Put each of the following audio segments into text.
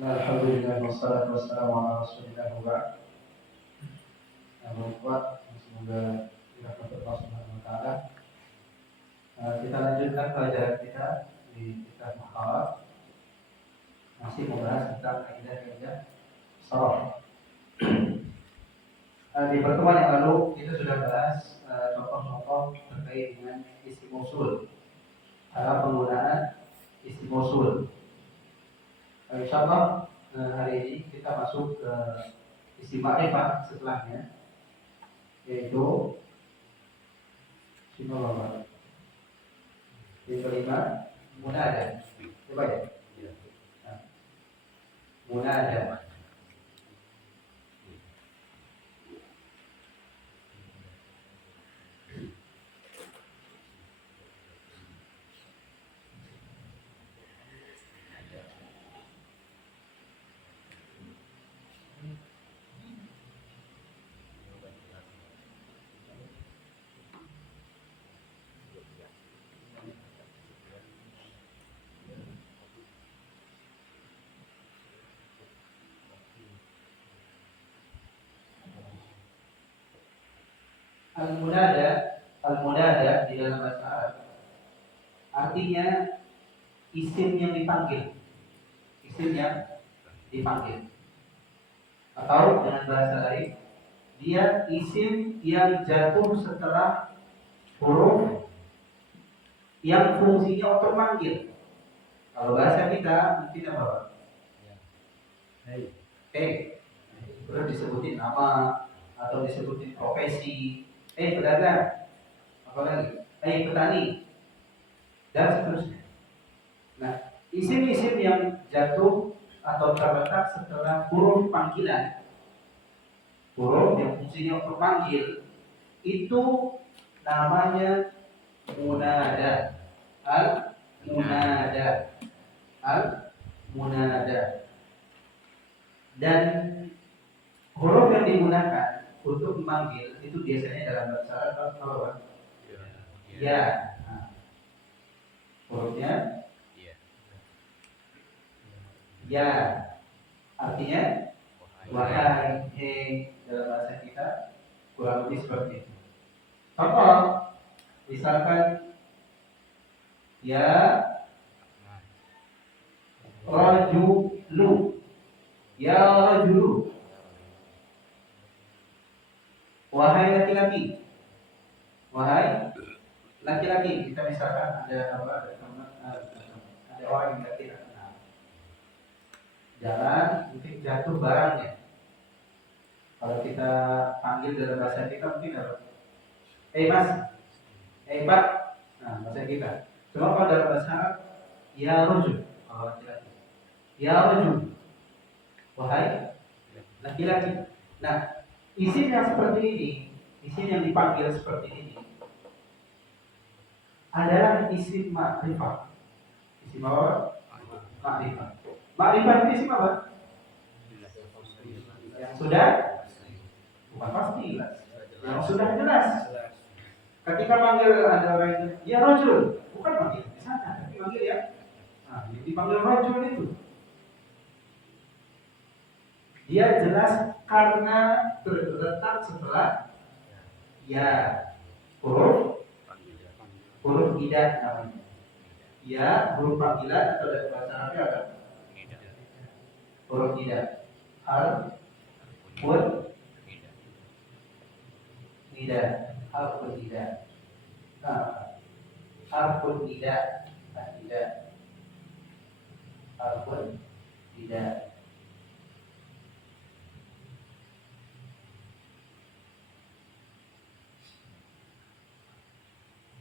Alhamdulillah wassalatu wassalamu ala Rasulillah wa ba'd. Semoga dirahmati Allah Subhanahu wa taala. Kita lanjutkan pelajaran kita di kitab Muhawar. Masih membahas tentang kaidah-kaidah sharaf. Di pertemuan yang lalu kita sudah bahas contoh-contoh terkait dengan isim mausul. Cara penggunaan isim mausul. Insyaallah hari ini kita masuk ke isim ma'rifah setelahnya, yaitu isim apa? Yang kelima, munada. Coba ya. Nah, munada. Al-munada di dalam bahasa Arab artinya isim yang dipanggil. Isim yang dipanggil. Atau dengan bahasa lain, dia isim yang jatuh setelah huruf yang fungsinya untuk manggil. Kalau bahasa kita mungkin apa? Udah disebutin nama atau disebutin profesi. Pedagang. Apalagi? Petani. Dan seterusnya. Nah, isim-isim yang jatuh atau terletak setelah huruf panggilan, huruf yang fungsinya untuk manggil, itu namanya munada. Al-munada. Al-munada. Dan huruf yang digunakan untuk memanggil itu biasanya dalam bahasa Arab apa? Ya. Nah, hurufnya ya. Artinya wahai, dalam bahasa kita kurang lebih seperti itu. Contoh, misalkan ya rajulu, ya rajulu, wahai laki-laki, wahai laki-laki. Kita misalkan ada orang yang laki-laki jalan, mungkin jatuh barangnya. Kalau kita panggil dalam bahasa kita mungkin apa? Mas, Pak. Nah, bahasa kita. Cuma kalau dalam bahasa Arab, ya rajul, kalau laki-laki. Ya rajul, wahai laki-laki. Nah, isim yang seperti ini, isim yang dipanggil seperti ini adalah isim ma'rifah. Isim apa? Ma'rifah. Ma'rifah itu isim apa? Yang sudah, bukan pasti, yang sudah jelas. Ketika manggil ada orang itu, ya rajul, bukan manggil di sana, tapi manggil ya. Nah, dipanggil rajul itu, dia jelas karena terletak setelah ya huruf tidak namanya. Ya huruf panggilan atau dari bahasa Arabnya apa? Huruf tidak. Harfun tidak. Harfun tidak. Nah, harfun tidak. Tidak. Harfun tidak.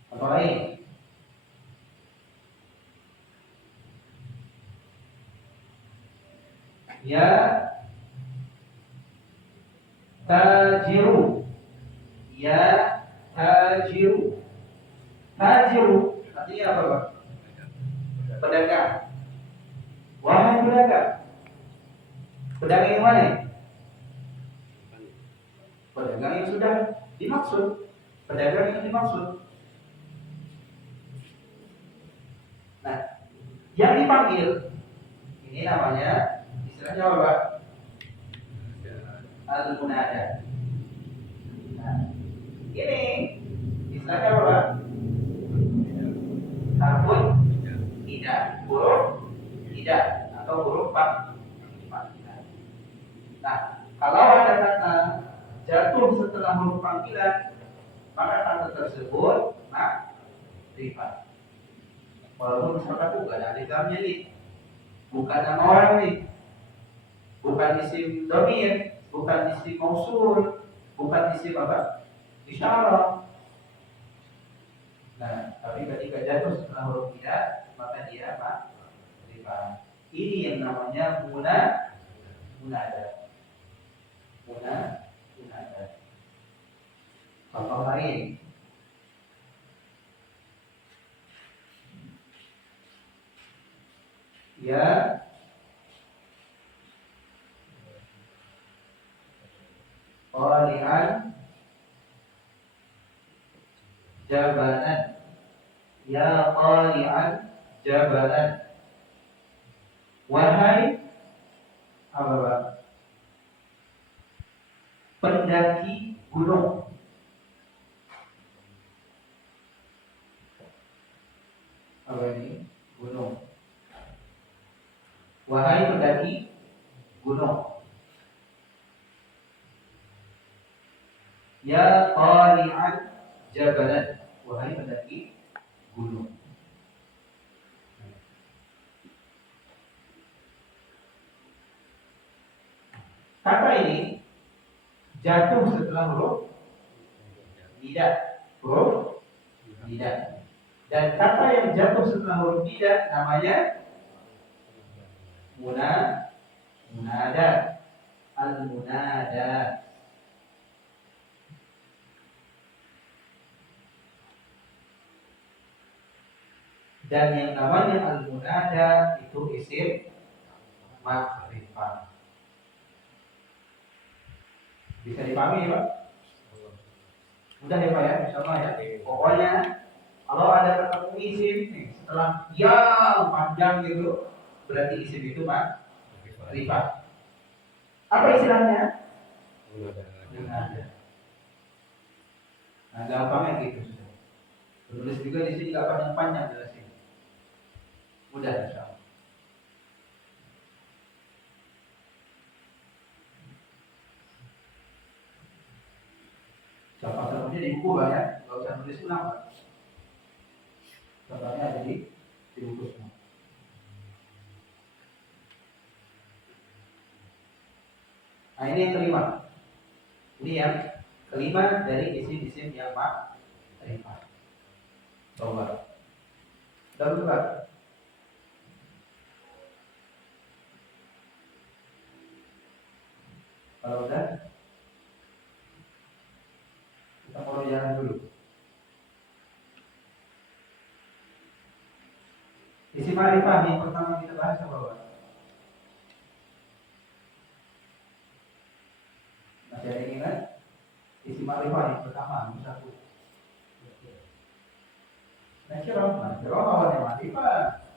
Apa lain? Ya tajiru. Ya tajiru. Tajiru artinya apa, Pak? Pedagang. Wahai pedagang. Pedagang yang mana? Pedagang yang sudah dimaksud. Pedagang yang dimaksud. Nah, yang dipanggil ini namanya istilahnya apa Pak? Al-munada. Nah, ini istilahnya apa Pak? Harfun tidak, huruf tidak atau huruf panggilan. Nah, kalau ada kata jatuh setelah huruf panggilan, maka kata tersebut makrifat. Walaupun misalkan bukan ada dalamnya nih, bukan nama orang nih, bukan isim dhamir, bukan isim mausul, bukan isim apa? Isyarah. Nah, tapi ketika jatuh setelah huruf tidak, maka dia makrifat. Ini yang namanya munada. Munada. Contoh lain. Ya qari'an jabalan. Ya qari'an jabalan. Wahai apa Pak? Pendaki gunung. Apa ini? Gunung. Wahai pendaki gunung. Ya qari'an jabalan. Wahai pendaki gunung. Kata ini jatuh setelah huruf tidak. Huruf tidak. Dan kata yang jatuh setelah huruf tidak namanya munada. Al-munada. Dan yang namanya al-munada itu isim makrifat. Bisa dipahami ya Pak? Mudah ya Pak ya, insyaallah ya. Pokoknya kalau ada ketemu isim nih, setelah yang panjang gitu, berarti isim itu makrifat. Apa istilahnya? Munada. Nah, gampangnya gitu sudah. Penulis juga di sini nggak panjang-panjang jelasin. Mudah insyaallah. Contoh-contohnya di buku banyak, nggak usah nulis ulang Pak. Contohnya ada di buku semua. Nah ini yang kelima. Ini yang kelima dari isim-isim yang makrifat. Coba. Udah buka. Kalau udah, kita mulai jalan dulu. Isim ma'rifah yang pertama kita bahas apa Pak? Masih ada yang ingat? Isim ma'rifah yang pertama, nomor 1. Nakirah lawannya ma'rifah.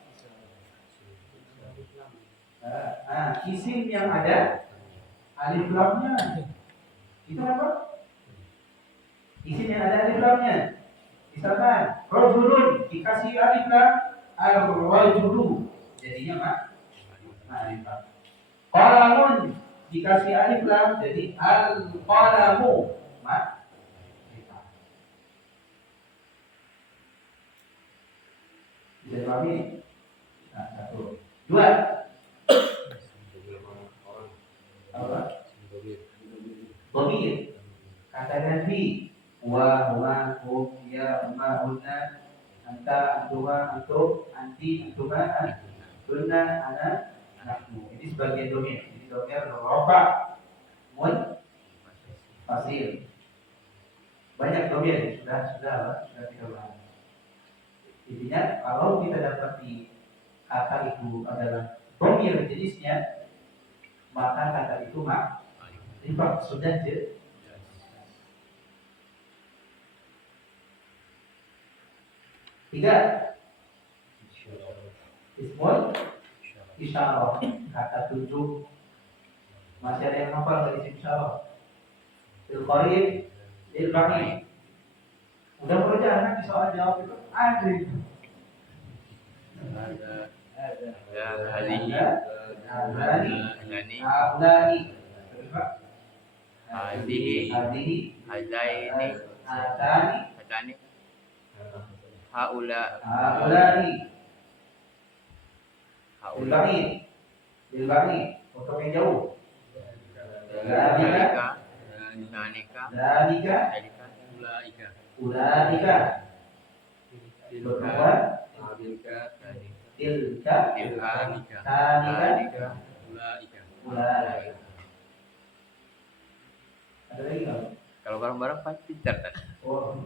Isim yang ada alif lamnya. Itu apa? Isim yang ada alif lamnya. Misalkan rajulun dikasih alif lam, ar-rajulu jadinya ma'rifah. Qalamun dikasih alif lam jadi al-qalamu ma'rifah. Bisa dipahami? Nah, 1. 2. Apa? Dhamir. Kata nabi wa huwa hum ya ma hunna anta antuma antum anti antuma antunna ana anakmu. Ini sebagai dhamir. Ini dhamir rafa mun fasil. Banyak dhamir sudah kita bahas. Intinya kalau kita dapati kata itu adalah dhamir jenisnya, maka kata itu makrifat sudah jelas. Tiga, ismul isyarah, kata tunjuk Masih ada yang hafal dari isim isyarah? Lil qarib, lil ba'id. Udah bekerja kan di soal jawab itu ada itu. Untuk yang jauh. Ulaika. Berkuat. Tilka. Tanika. Ulaika. Ada lagi nggak? Kalau bareng-bareng pasti cerdas. Oh.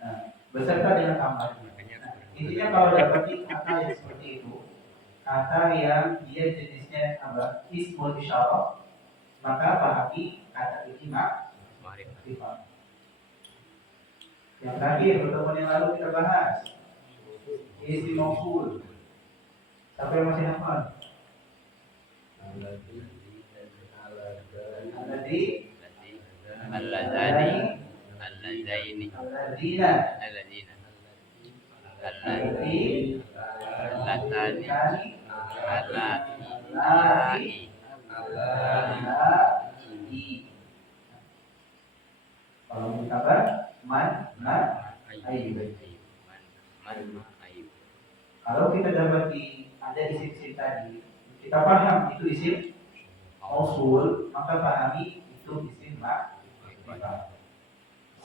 Nah, beserta dengan tambah. Intinya kalau dapat kata yang seperti itu, kata yang dia jenisnya apa? Ismul isyarah, maka pahami kata ini makrifat. Yang terakhir pertemuan yang lalu kita bahas isim mausul. Siapa yang masih hafal? Kalau ditambah kalau kita dapati ada isim-isim tadi, kita paham itu isim mausul, maka pahami itu isim makrifat.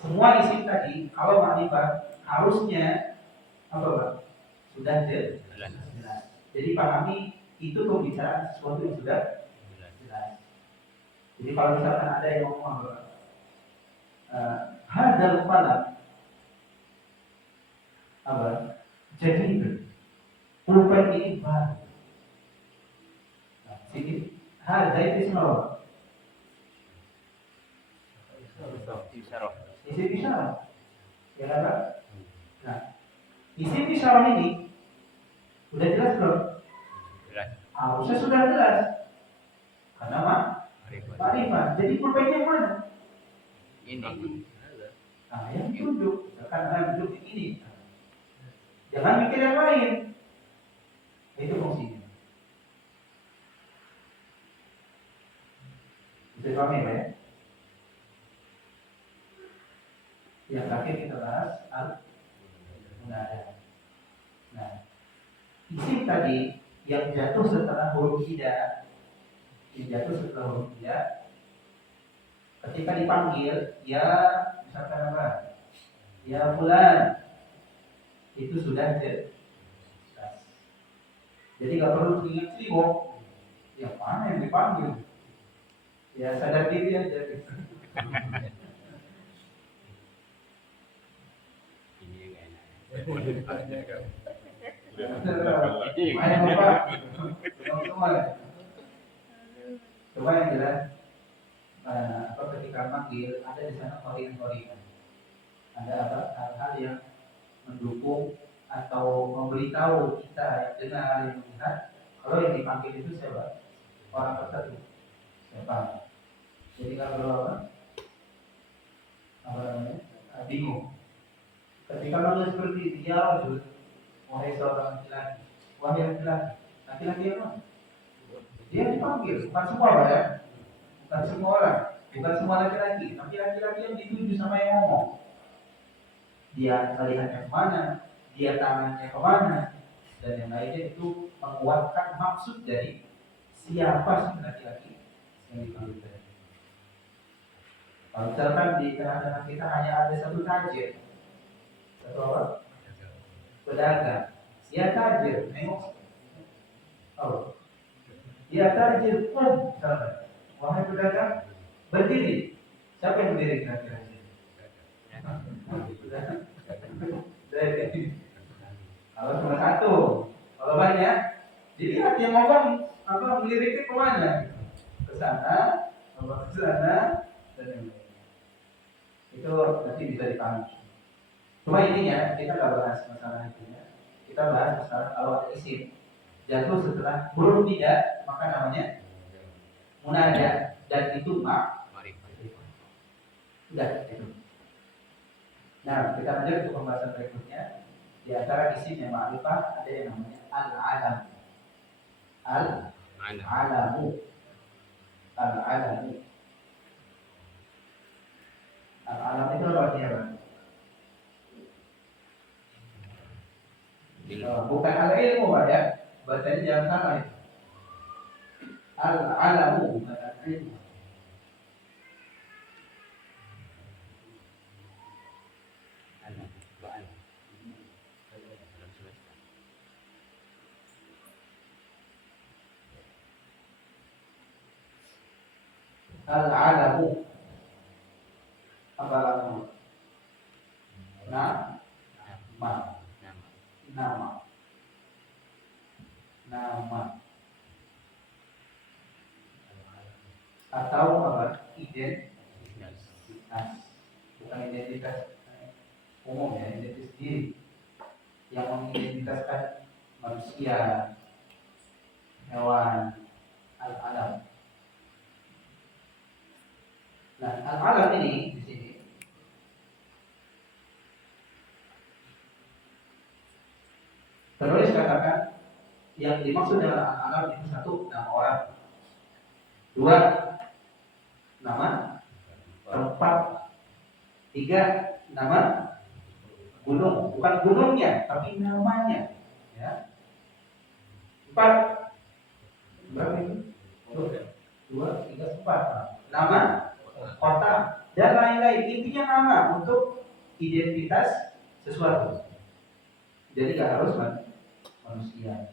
Semua isim tadi kalau makrifat harusnya apa Pak? Sudah jelas. Jadi pahami itu pembicaraan sesuatu yang sudah jelas. Jadi kalau misalkan ada yang ngomong hadal qalam apa? Jadi pulpen ini baru. Sedikit hadal itu semua. Isim isyarah. Ya kan Pak? Nah, isim isyarah ini sudah jelas belum? Jelas. Harusnya sudah jelas. Karena makrifat. Jadi pulpennya mana? Ini. Nah, yang duduk. Karena duduk di ini. Jangan mikir yang lain. Itu fungsinya. Bisa pahami Pak ya? Yang terakhir kita bahas al-munada. Nah, isim tadi yang jatuh setelah huruf ida, ketika dipanggil, ya misalkan apa? Ya fulan, itu sudah jelas. Jadi nggak perlu ingat sibuk. Yang mana yang dipanggil? Ya sadar diri aja. Coba yang jelas ketika manggil ada di sana korin-korin, ada apa hal-hal yang mendukung atau memberitahu kita yang dengar yang melihat kalau yang dipanggil itu siapa, orang tertentu siapa. Jadi kalau apa namanya bingung ketika manggil seperti itu, ya Rasul, wahai seorang laki-laki, wahai laki-laki yang mana? Dia dipanggil, bukan semua Pak ya, bukan semua orang, bukan semua laki-laki, tapi laki-laki yang dituju sama yang ngomong. Dia melihatnya kemana, dia tangannya kemana, dan yang lainnya itu menguatkan maksud dari siapa sih laki-laki yang dipanggil tadi. Kalau misalkan di tengah-tengah kita hanya ada satu tajir, satu apa? Pedagang. Dia tajir, nengok. Oh, dia tajir pun misalkan. Wahai pedagang, berdiri. Siapa yang berdiri kira-kira? Kalau cuma satu, kalau banyak, jadi hati yang ngomong apa meliriknya kemana? Ke sana, ke sana, dan yang lain. Itu nanti bisa dipahami. Cuma intinya kita nggak bahas masalah itu ya. Kita bahas masalah kalau ada isim. jatuh setelah huruf nida, maka namanya munada, dan itu Ma'rifah. sudah itu. Nah, kita lanjut ke pembahasan berikutnya. Di antara isim yang ma'rifah ada yang namanya al-alam. Al-alamu. Al-alamu. Al-alam itu apa artinya, Bang? Bukan al-ilmu, Pak ya. Bacanya jangan salah itu. Al-alamu bukan al-ilmu. Al-alamu. Apa alamu? Nama. Atau apa? Identitas. Bukan identitas umum ya, identitas diri yang mengidentitaskan manusia, hewan, al-alam. Nah, al-alam ini di sini penulis katakan yang dimaksud dengan al-alam itu satu, nama orang, dua, nama tempat, tiga, nama gunung, bukan gunungnya tapi namanya, ya. Empat, berapa ini? Dua, tiga, empat. Nama kota dan lain-lain, intinya nama untuk identitas sesuatu. Jadi nggak harus manusia.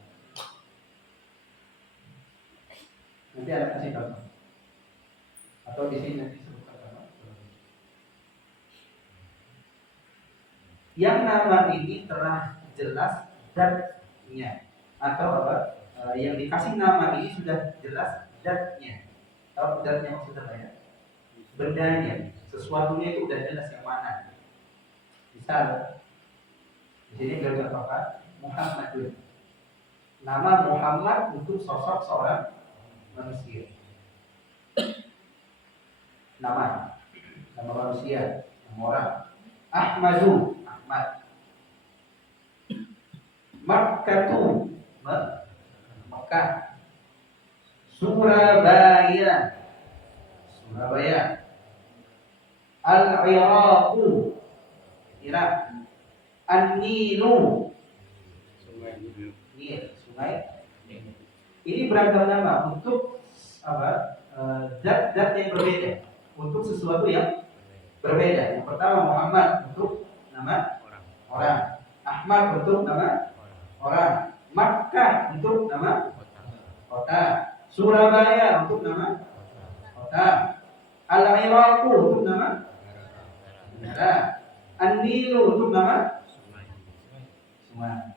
Nanti ada kasih contoh. Atau di sini nanti sebutkan apa? Yang nama ini telah jelas zatnya, atau apa? Yang dikasih nama ini sudah jelas zatnya. Tahu zatnya maksudnya apa ya? Bendanya, sesuatunya itu udah jelas yang mana. Misal di sini beliau katakan Muhammadun. Nama Muhammad untuk sosok seorang manusia. Nama manusia, nama orang. Ahmadu, Ahmad. Makkatu, Makkah. Surabaya, Al-Iraqu, Irak. An-Nilu, Nil, sungai. Ini beragam nama untuk apa? Zat-zat yang berbeda, untuk sesuatu yang berbeda. Yang pertama Muhammad untuk nama orang, Ahmad untuk nama orang, Makkah untuk nama kota, Surabaya untuk nama kota, Al-Iraqu untuk nama negara, An-Nilu untuk nama sungai.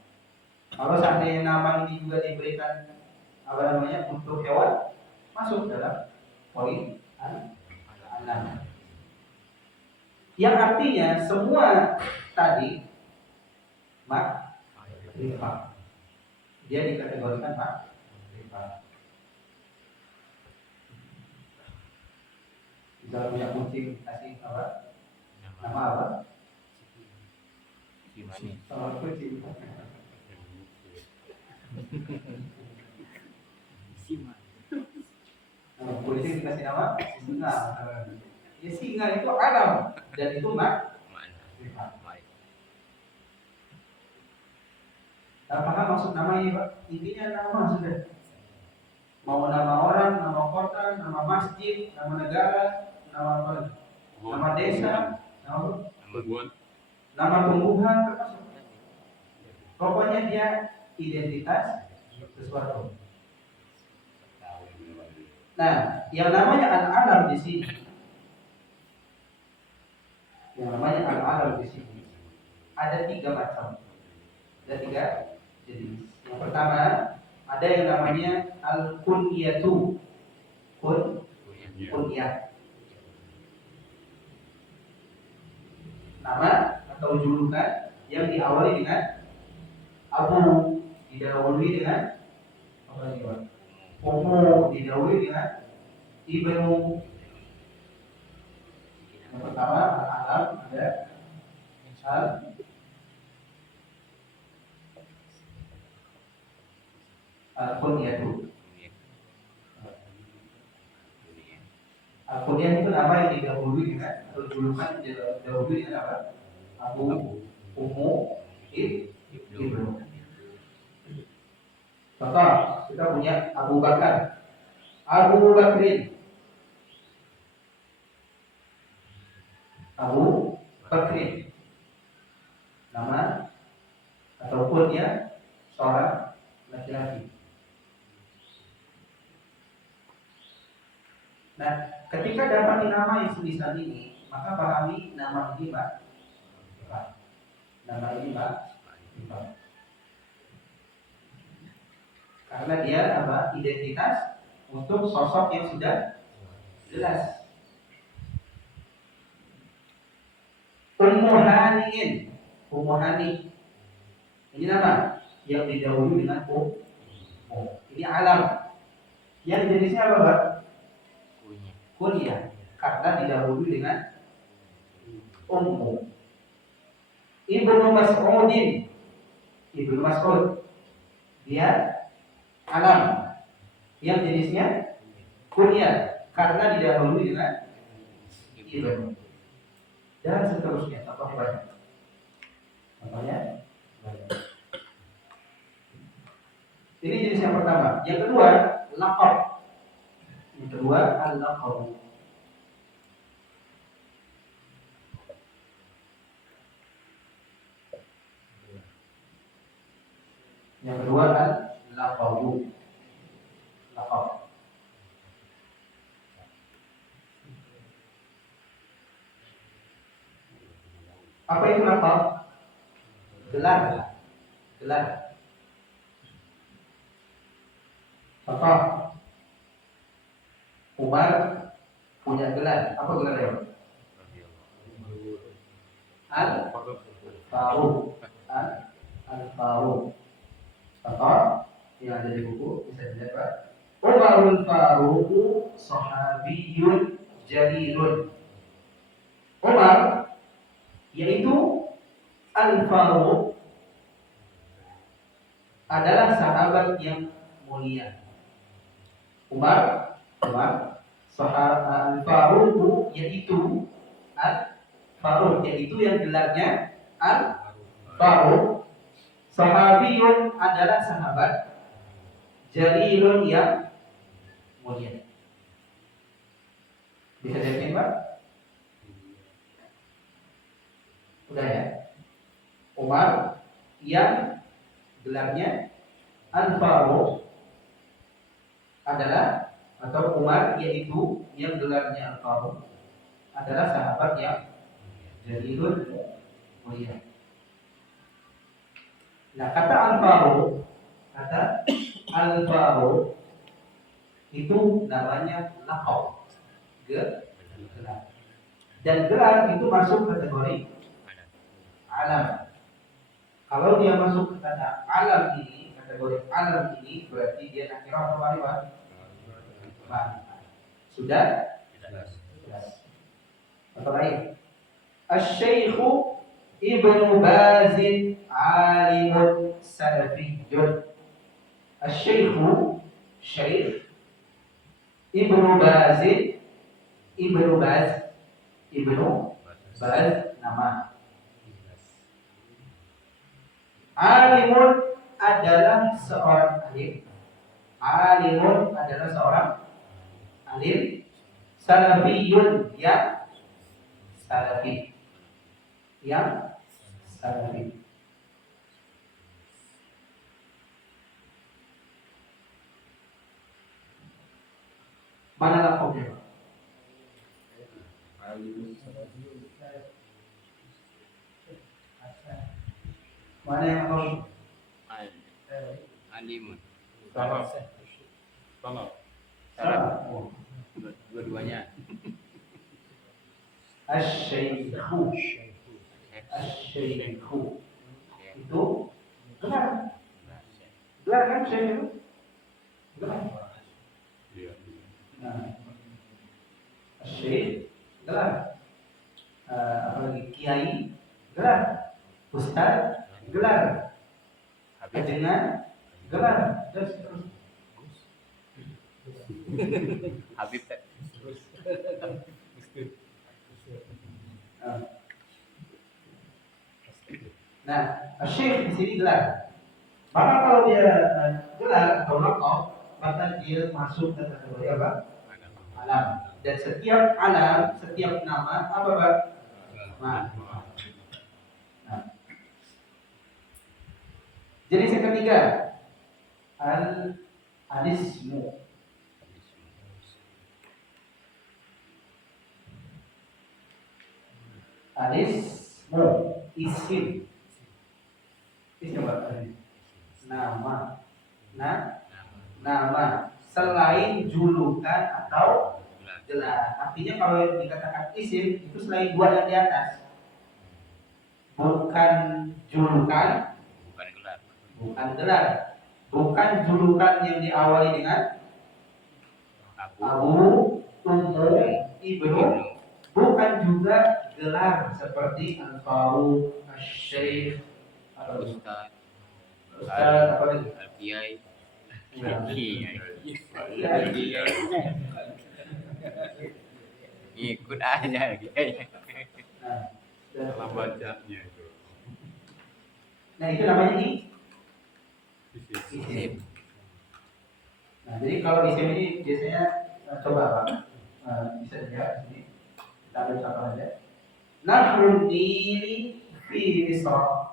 Kalau seandainya nama ini juga diberikan apa namanya untuk hewan, masuk dalam poin alam. Yang artinya semua tadi makrifah. Dia dikategorikan makrifah. Bisa punya kucing kasih apa? Nama apa? Sama kucing. Kucing dikasih nama singa. Ya singa itu alam dan itu makrifah. Apakah maksud nama ini, Pak? Intinya nama sudah. Mau nama orang, nama kota, nama masjid, nama negara, nama apa? Nama desa, nama tumbuhan termasuk. Pokoknya dia identitas sesuatu. Nah, yang namanya al-alam di sini, ada tiga macam, ada tiga jenis. Yang pertama ada yang namanya al-kunyatu, kunyah, nama atau julukan yang diawali dengan Abu, didahului dengan Ummu didahului dengan ibnu. Yang pertama al-alam ada al-kunyatu. Al-kunyah itu nama yang didahului dengan atau julukan didahului dengan apa? Abu, ummu, ibnu. Contoh, kita punya Abu Bakar. Abu Bakrin. Abu Bakrin. Nama ataupun ya seorang laki-laki. Nah, ketika dapat nama yang semisal ini, maka pahami nama ini Pak. Nama ini Pak. Karena dia apa? Identitas untuk sosok yang sudah jelas. Ummu Haniin. Ummu Hani. Ini nama yang didahului dengan ummu. Ini alam. Yang jenisnya apa, Pak? Kunyah. Karena didahului dengan ummu. Ibnu Mas'udin. Ibnu Mas'ud. Dia alam. Yang jenisnya kunyah. Karena didahului dengan ibnu. Dan seterusnya. Contoh banyak. Contohnya banyak. Ini jenis yang pertama. Yang kedua, laqab. Yang kedua, al-laqab. Yang kedua, al-laqab. Laqab. Apa itu laqab? Gelar. Gelar. Contoh, Umar punya gelar. Apa gelarnya? Al-Faruq. Al-Faruq. Contoh yang ada di buku bisa dilihat, Pak. Umarul Faruq sahabiyun jalilun. Umar yaitu Al-Faruq adalah sahabat yang mulia. Umar sahabat Al-Faruq yaitu Al-Faruq yaitu yang gelarnya Al-Faruq. Sahabiyun adalah sahabat, jalilun yang mulia. Bisa dilihat, Pak? Udah ya. Umar yang gelarnya Al-Faruq adalah, atau Umar yaitu yang gelarnya Al-Faruq adalah sahabat yang jalilun mulia. Nah, kata Al-Faruq itu namanya laqab. Gelar. Dan gelar itu masuk kategori alam. Kalau dia masuk ke kata alam ini, kategori alam ini, berarti dia nakirah atau ma'rifah? Sudah? Jelas. Contoh lain. Asy-Syaikhu Ibnu Bazin alimun salafiyyun. Asy-Syaikhu Syekh Ibnu Bazin, Ibnu Baz nama. Alimun adalah seorang alim. Alimun adalah seorang alim. Salafiyun yang salafi. Yang salafi. Mana laqabnya? Mana yang harus? Alimun. Salah. Dua-duanya. Asy-Syaikhu. Itu gelar. Gelar kan Syekh itu? Ustaz gelar. Habib. Dengan gelar. Terus. Habib tak? Nah, Syekh di sini gelar. Maka kalau dia gelar atau laqab, maka dia masuk ke kategori apa? Alam. Dan setiap alam, setiap nama apa Pak? Nah. Jenis yang ketiga, al-ismu. Al-ismu, isim. Isim apa? Nama. Nama selain julukan atau gelar. Artinya kalau dikatakan isim itu selain dua yang di atas. Bukan julukan, Bukan gelar. bukan gelar, bukan julukan yang diawali dengan Abu, Ummu, Ibnu, bukan juga gelar seperti Al-Faruq, Asy-Syaikh, Ustaz. Ustaz, apa lagi? Al-Kiai. Iya. Ikut aja Kiai. Nah, bacanya itu. nah itu namanya Isim. isim. Nah, jadi kalau isim ini biasanya coba apa? Bisa dilihat di sini. Kita ambil contoh aja. Nahrun Nili fi Misra.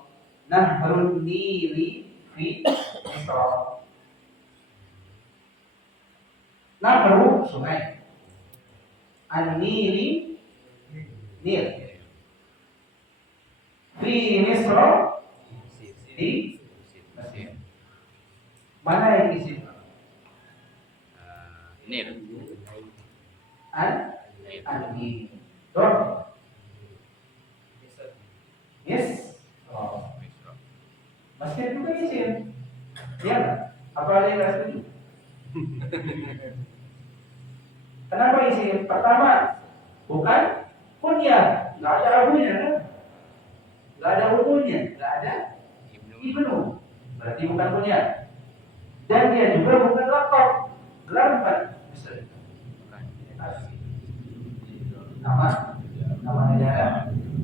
Nahrun Nili fi Misra. Nahru sungai. An-Nili Nil. Fi Misra di Mesir. Mana yang isim? Nil. An-Nil. Dor. Yes. Oh. Mesir juga isim. Ya, apa ada yang nggak setuju? Kenapa isim? Pertama, bukan kunyah, nggak ada abunya kan? Nggak ada umunya, nggak ada ibnu, berarti bukan kunyah. Dan dia juga bukan laqab, gelar bukan. Nama negara.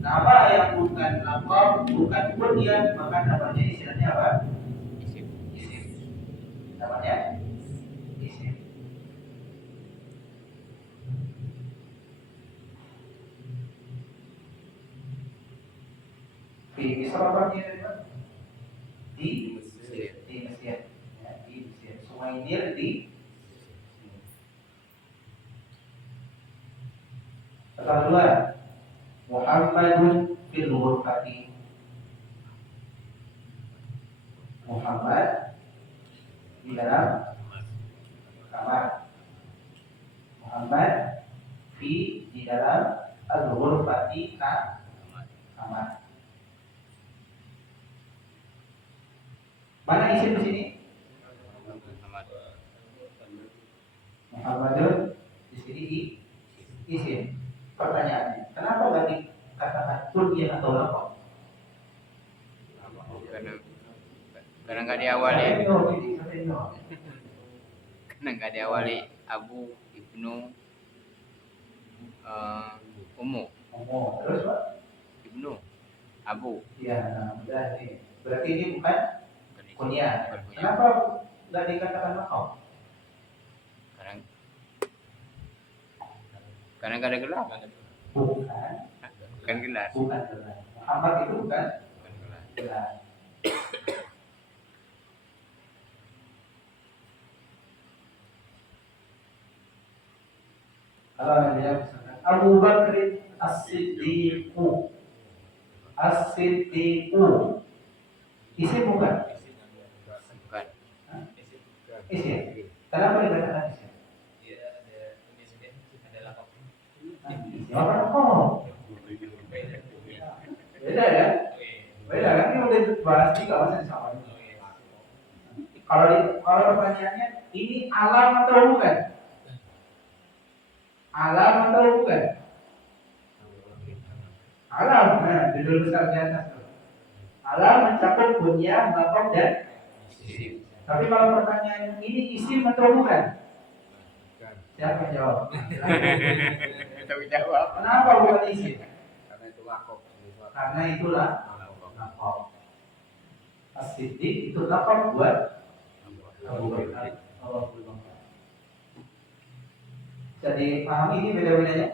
Nama yang bukan laqab, bukan kunyah, maka namanya istilahnya apa? Isim. Isim. Namanya isim. Di Isra di Mesir. Ya, di Mesir. Sungai Nil di kata kedua, Muhammadun fil ghurfati. Muhammad di dalam kamar. Muhammad di dalam al-ghurfati kamar. Mana isim di sini? Muhammadun di sini isim. Pertanyaannya, kenapa nggak dikatakan kunyah atau laqab? Karena nggak diawali. Ini. Karena nggak diawali Abu, Ibnu, Ummu. Terus Pak? Ibnu, Abu. Iya, nah, berarti ini bukan kunyah. Bukan kunyah. Kenapa nggak dikatakan laqab? Karena nggak ada gelar. Bukan Gelar. Muhammad itu bukan Bukan gelar. gelar. Kalau Nabi misalkan Abu Bakr As-Siddiqu. As-Siddiqu. Isim bukan? Bukan. Isim. Kenapa dikatakan isim? Oh, beda ya? Beda kan? Ini udah bahas juga masih sama. Kalau pertanyaannya ini alam atau bukan? Alam atau bukan? Alam. Nah, judul besar di atas. Alam mencakup bunya, makom dan Isim. tapi kalau pertanyaan ini isim atau bukan? Bukan. Siapa yang jawab? Tahu jawab. Kenapa bukan isim? Karena itu lakob. Karena itulah lakob. As-Siddiq itu lakob buat Abu Bakar. Jadi pahami ini beda-bedanya?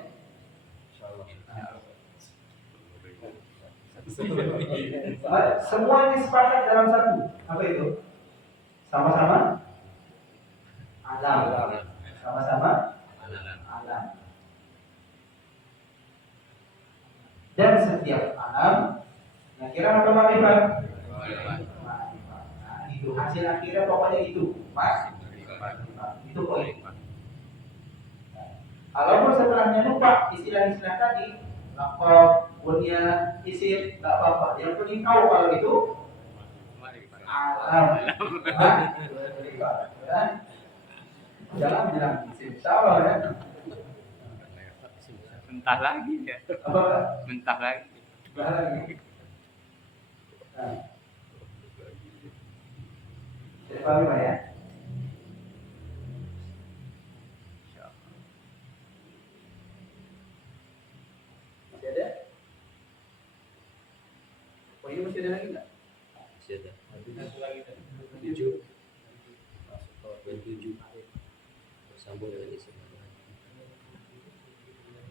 Semuanya sepakat dalam satu. Apa itu? Sama-sama alam. Sama-sama alam. Dan setiap alam, nah kira apa makrifat? Nah, itu hasil akhirnya pokoknya itu, mas. Itu poin. Kalaupun setelahnya lupa istilah-istilah tadi, lakob, bunya, isim, tak apa-apa. Yang penting tahu kalau itu alam. Jangan bilang isim, salah ya. Mentah lagi ya. Apa? Mentah lagi. Lagi. Nah. Jadi paham Pak, ya? Masih ada? Oh ini masih ada lagi nggak? Masih ada. Satu lagi tadi. 7. Masuk ke 27. Bersambung dengan isim.